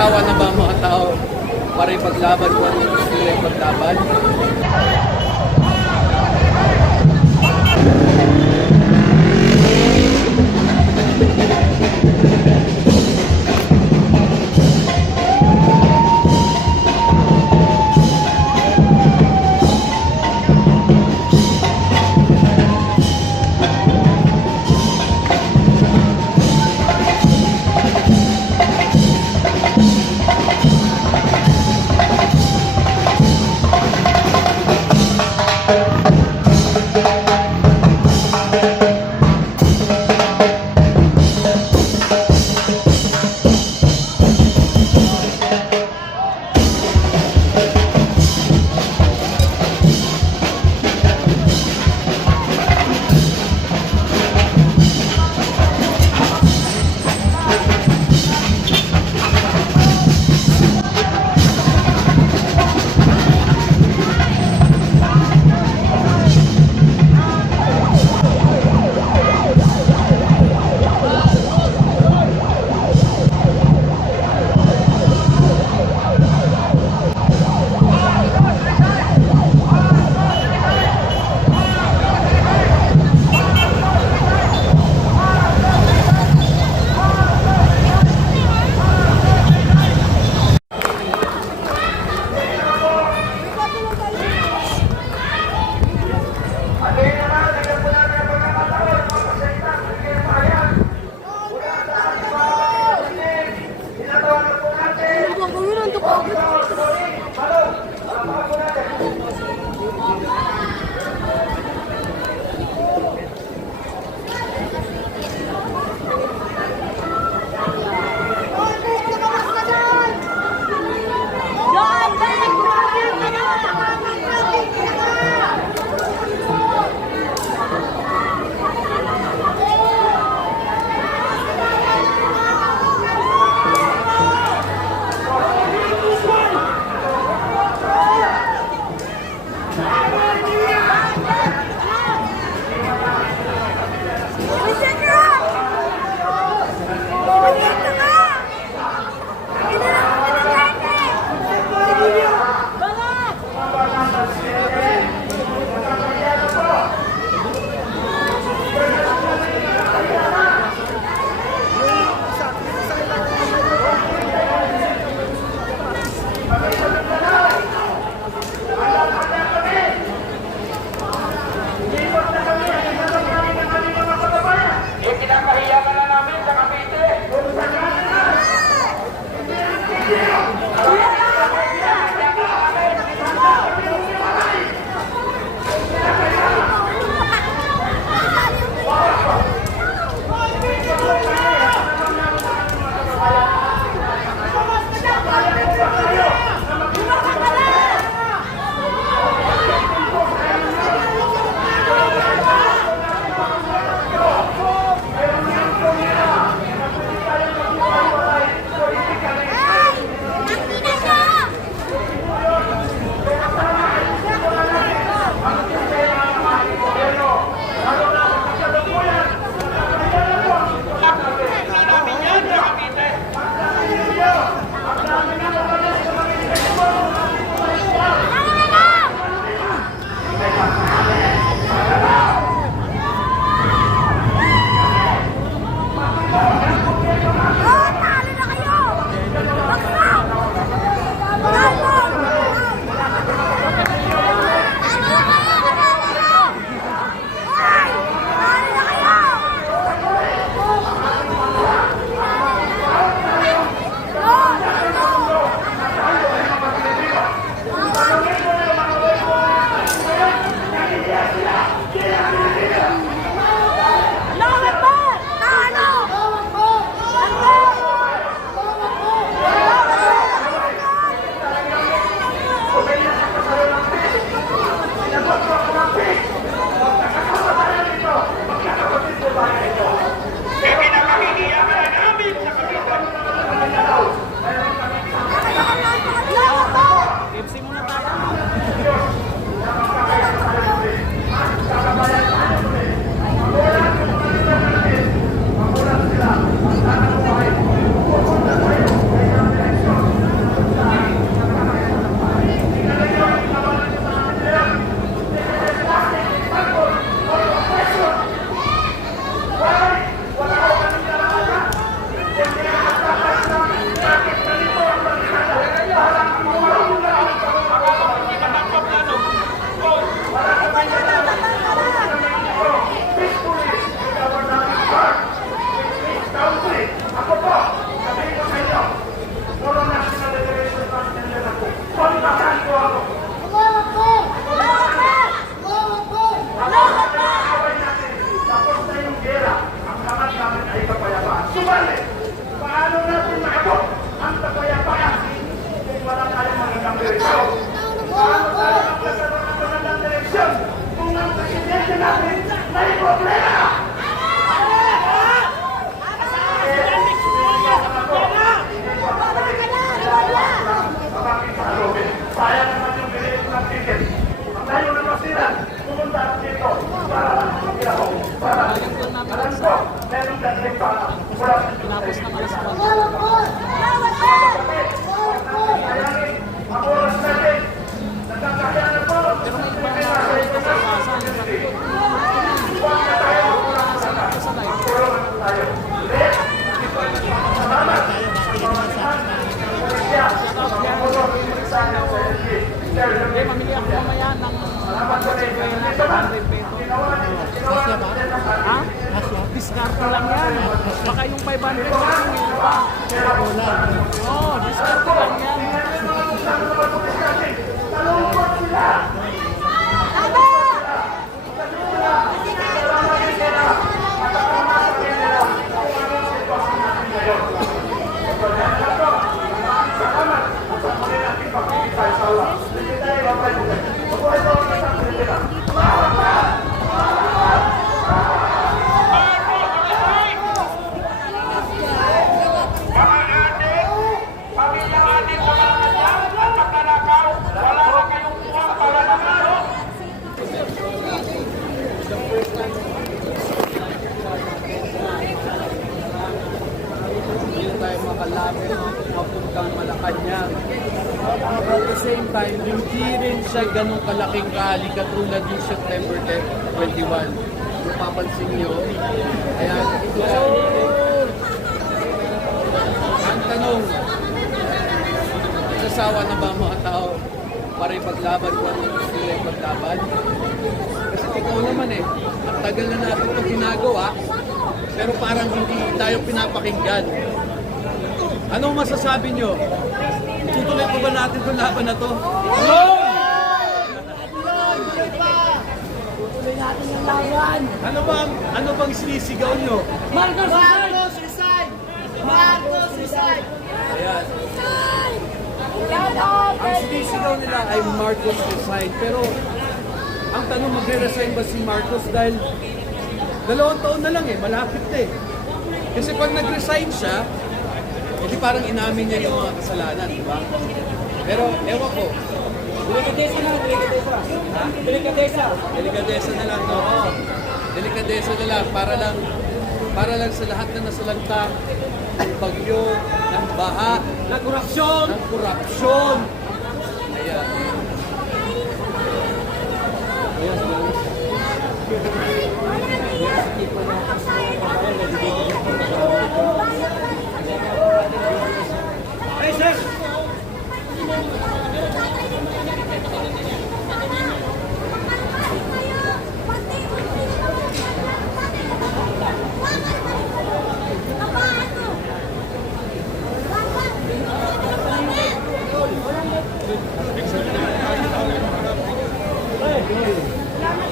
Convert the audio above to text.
Nagsasawa na ba ang mga tao para ipaglaban kung anong gusto nila ipaglaban? Ako po, sabihin ko sa inyo, puro national liberation front yan ako. Kontakan ko ako. Away natin, tapos na yung gera, ang laman namin ay kapayapaan. Subalit, paano natin maabot ang kapayapaan kung wala tayong magandang direksyon? Paano tayo magkasaroon ng magandang direksyon kung ang presidente natin may problema? Sayang naman yung bilis ng ticket. Ang layo ng basiran, pumunta dito para ako, para alam ko, meron dating para mula sa sayangin, ang oras natin, nagkakaya na po, huwag na tayo magkulang sa sana, magkulang tayo. Salamat. Mamili ako mamaya ng discount lang yan. Baka yung 500 pa. Oo, discount lang yan. Hindi tayo makalapit mapuntang Malacanang. At the same time, hindi rin siya ganong kalaking rally katulad yung September 10, 21. Kung papansin nyo, ayan, ang tanong, nasasawa na ba ang mga tao para ipaglaban kung ano gusto nila ipaglaban? Kasi ikaw naman ang tagal na natin ito ginagawa, pero parang hindi tayo pinapakinggan. Anong masasabi nyo? Tutuloy pa ba natin itong laban na to? No! Tuloy natin yung laban. Ano bang sinisigaw nyo? Marcos resign! Marcos resign! Ayan. Ang sinisigaw nila ay Marcos resign. Pero ang tanong, magre-resign ba si Marcos? Dahil 2 taon na lang malapit na Kasi pag nag-resign siya, hindi parang inamin niya yung mga kasalanan, di ba? Pero ewan ko. Delikadesa na, delikadesa. Ha? Delikadesa. Delikadesa na lang, oo. Delikadesa na lang para lang sa lahat na nasalanta ng bagyo, ng baha, ng korupsyon. Ayan. Ay, sir!